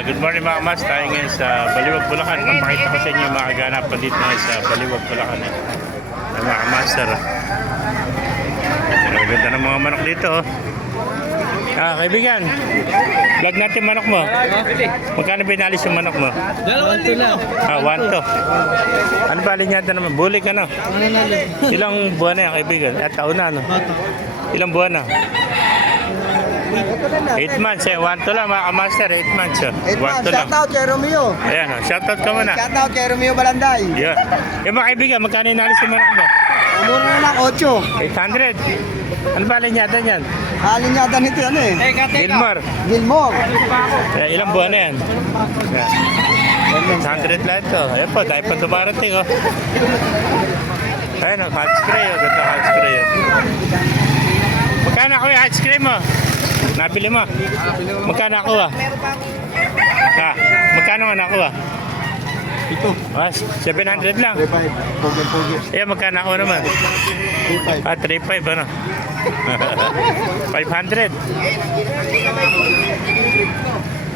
Good morning mga mas, tayo ngayon sa Baliwag, Bulacan. Papakita ko sa inyo yung mga ganapan dito ngayon sa Baliwag, Bulacan. Mga master. Ang ganda ng mga manok dito. Kaibigan, vlog natin manok mo. Magkano binalis yung manok mo? 1-2 lang. 1-2. Ano ba linyada naman? Bulik ano? Ilang buwan na yan kaibigan? At taon na ano? Ilang buwan na? 8 months eh, 1-2 lang mga kamaster, 8 months oh. 1-2 lang. Shoutout kay Romeo. Ayan, shoutout ka muna. Shoutout kay Romeo Balanday. Yun. Yung mga kaibigan, magkano inalis yung manok mo? Mura na lang 8. 800. Ano ba linyada niyan? Halin niya nito ano eh. Gilmore. Gilmore. Ilang buwan na yan? Yan. 100 lang ito. Ayan po, dahil pa dumarating oh. Ayan oh, hot spray oh. Ganda hot spray oh. Magkano ako yung hot spray mo? Nabili mo? Magkano ako ah? Magkano nga nakuha? Ito. 700 lang. 3.5. Ayan, magkano ako naman? 3.5. 3.5 ano? 500.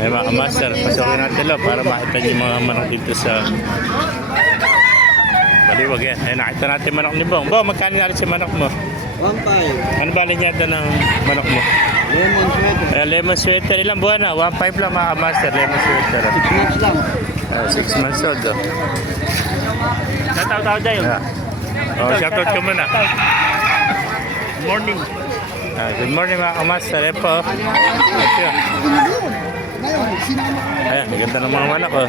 Ay mga master, pasukin natin lo para makita niyo yung mga manok dito sa Baliwag yan. Ay nakita natin manok ni Bong. Bong, magkano natin si manok mo? 1.5. Ano ba linyada ng manok mo? Lemon sweater. Lemon sweater, ilang buwan na? 1.5 lang mga master, lemon sweater. 6 months lang. 6 months old. Tataw-taw dyan. Shoutout ka muna. Morning. Good morning mga kamaster. Ayan po. Ayan, maganda ng mga manok oh.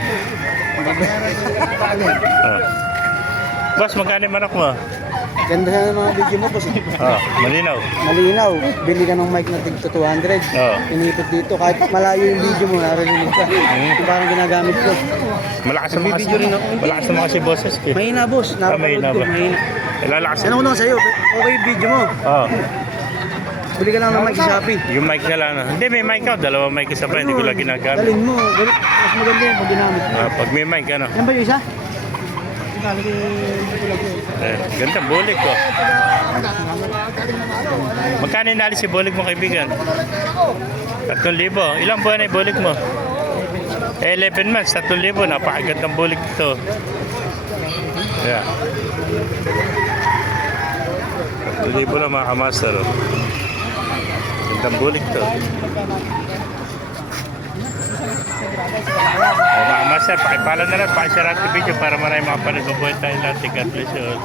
Boss, magkano yung manok mo? Ganda na mga video mo, boss. Malinaw. Malinaw. Bili ka ng mic na tigto 200. Pinipot dito. Kahit malayo yung video mo, narinig ka. Ito parang ginagamit ko. Malakas naman kasi. Malakas naman kasi boses ko. Mahina, boss. Mahina ba? Mahina. Lalakas. Ano ko lang sa'yo? Okay yung video mo. Bili ka lang ng mic sa Shopee. Yung mic na lang. Hindi, may mic ako. Dalawang mic isa pa. Hindi ko lang ginagamit. Dalhin mo. Mas maganda yung pag ginamit mo. Pag may mic, ano? Yan ba yung isa? Ganda, bulik ko. Magkano inalis si bulik mo kaibigan? 3,000. Ilang buwan na yung bulik mo? 11 months, 3,000. Napakagandang bulik ito. Yeah. 3,000 lang mga kamaster. Gandang bulik ito. Mga master, pakipala na lang, pakishare ang video para marami makapanood. Mabuhay tayo lahat. God bless you all.